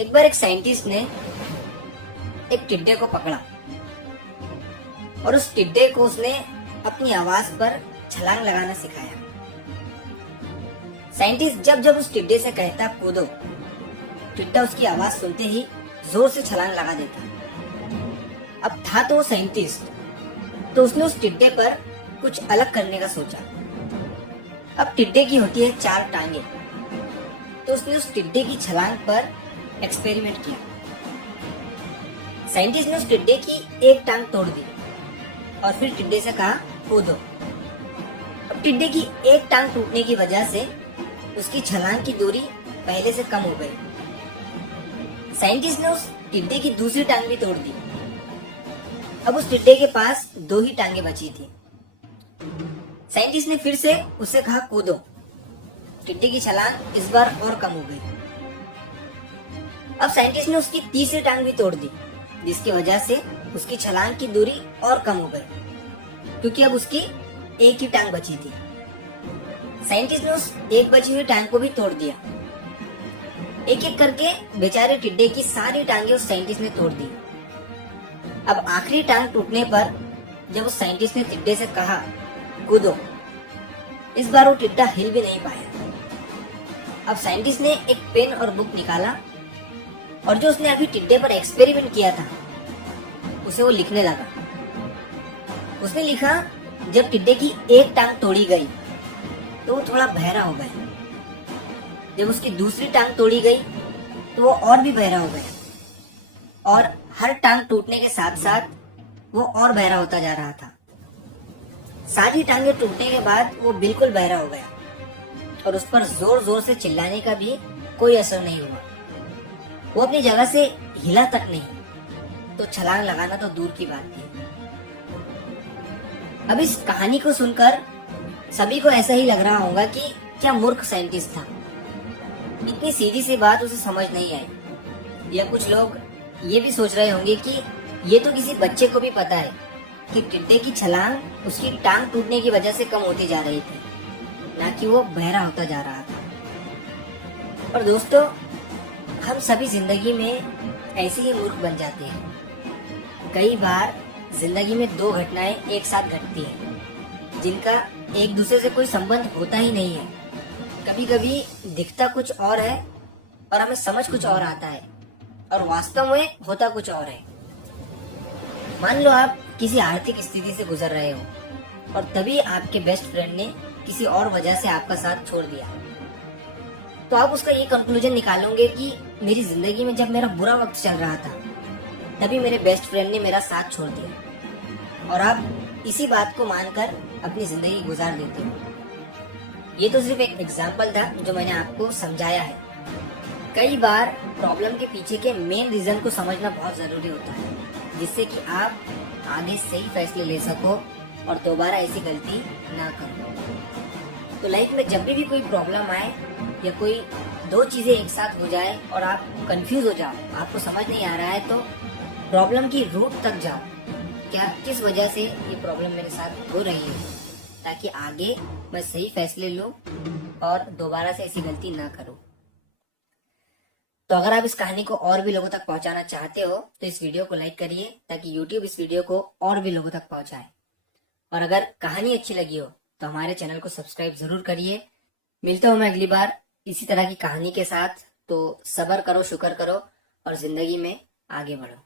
एक बार एक साइंटिस्ट ने एक टिड्डे को पकड़ा और उस टिड्डे को उसने अपनी आवाज पर छलांग लगाना सिखाया। साइंटिस्ट जब जब उस टिड्डे से कहता कूदो, टिड्डा उसकी आवाज सुनते ही जोर से छलांग लगा देता। अब था तो वो साइंटिस्ट, तो उसने उस टिड्डे पर कुछ अलग करने का सोचा। अब टिड्डे की होती है 4 टांगे, तो उसने उस टिड्डे की छलांग पर एक्सपेरिमेंट किया। साइंटिस्ट ने उस टिड्डे की एक टांग तोड़ दी और फिर टिड्डे से कहा कूदो। अब टिड्डे की एक टांग टूटने की वजह से उसकी छलांग की दूरी पहले से कम हो गई। साइंटिस्ट ने उस टिड्डे की दूसरी टांग भी तोड़ दी। अब उस टिड्डे के पास 2 ही टांगे बची थी। साइंटिस्ट ने फिर से उससे कहा कूदो। टिड्डे की छलांग इस बार और कम हो गई। अब साइंटिस्ट ने उसकी तीसरी टांग भी तोड़ दी, जिसकी वजह से उसकी छलांग की दूरी और कम हो गई, क्योंकि अब उसकी एक ही टांग बची थी। साइंटिस्ट ने उस एक बची हुई टांग को भी तोड़ दिया। एक एक करके बेचारे टिड्डे की सारी टांगे उस साइंटिस्ट ने तोड़ दी। अब आखिरी टांग टूटने पर जब उस साइंटिस्ट ने टिड्डे से कहा कूदो, इस बार वो टिड्डा हिल भी नहीं पाया। अब साइंटिस्ट ने एक पेन और बुक निकाला और जो उसने अभी टिड्डे पर एक्सपेरिमेंट किया था उसे वो लिखने लगा। उसने लिखा, जब टिड्डे की एक टांग तोड़ी गई तो वो थोड़ा बहरा हो गया। जब उसकी दूसरी टांग तोड़ी गई तो वो और भी बहरा हो गया, और हर टांग टूटने के साथ साथ वो और बहरा होता जा रहा था। सारी टांगे टूटने के बाद वो बिल्कुल बहरा हो गया और उस पर जोर जोर से चिल्लाने का भी कोई असर नहीं हुआ। वो अपनी जगह से हिला तक नहीं, तो छलांग लगाना तो दूर की बात थी। अब इस कहानी को सुनकर सभी को ऐसा ही लग रहा होगा कि क्या मूर्ख साइंटिस्ट था, इतनी सीधी सी बात उसे समझ नहीं आई। या कुछ लोग ये भी सोच रहे होंगे कि ये तो किसी बच्चे को भी पता है कि टिड्डे की छलांग उसकी टांग टूटने की वजह से कम होती जा रही थी, ना कि वो बहरा होता जा रहा था। और दोस्तों, हम सभी जिंदगी में ऐसे ही मूर्ख बन जाते हैं। कई बार जिंदगी में 2 घटनाएं एक साथ घटती हैं, जिनका एक दूसरे से कोई संबंध होता ही नहीं है। कभी कभी दिखता कुछ और है और हमें समझ कुछ और आता है, और वास्तव में होता कुछ और है। मान लो आप किसी आर्थिक स्थिति से गुजर रहे हो और तभी आपके बेस्ट फ्रेंड ने किसी और वजह से आपका साथ छोड़ दिया, तो आप उसका ये कंक्लूजन निकालोगे कि मेरी जिंदगी में जब मेरा बुरा वक्त चल रहा था तभी मेरे बेस्ट फ्रेंड ने मेरा साथ छोड़ दिया, और आप इसी बात को मानकर अपनी जिंदगी गुजार देते हो। ये तो सिर्फ एक एग्जाम्पल था जो मैंने आपको समझाया है। कई बार प्रॉब्लम के पीछे के मेन रीजन को समझना बहुत जरूरी होता है, जिससे कि आप आगे सही फैसले ले सको और दोबारा ऐसी गलती ना करो। तो लाइफ में जब भी कोई प्रॉब्लम आए या कोई 2 चीजें एक साथ हो जाए और आप कंफ्यूज हो जाओ, आपको समझ नहीं आ रहा है, तो प्रॉब्लम की रूट तक जाओ। क्या किस वजह से ये प्रॉब्लम मेरे साथ हो रही है, ताकि आगे मैं सही फैसले लूं और दोबारा से ऐसी गलती ना करूं। तो अगर आप इस कहानी को और भी लोगों तक पहुंचाना चाहते हो तो इस वीडियो को लाइक करिए, ताकि YouTube इस वीडियो को और भी लोगों तक पहुंचाए। और अगर कहानी अच्छी लगी हो तो हमारे चैनल को सब्सक्राइब जरूर करिए। मिलता हूं मैं अगली बार इसी तरह की कहानी के साथ। तो सब्र करो, शुक्र करो और जिंदगी में आगे बढ़ो।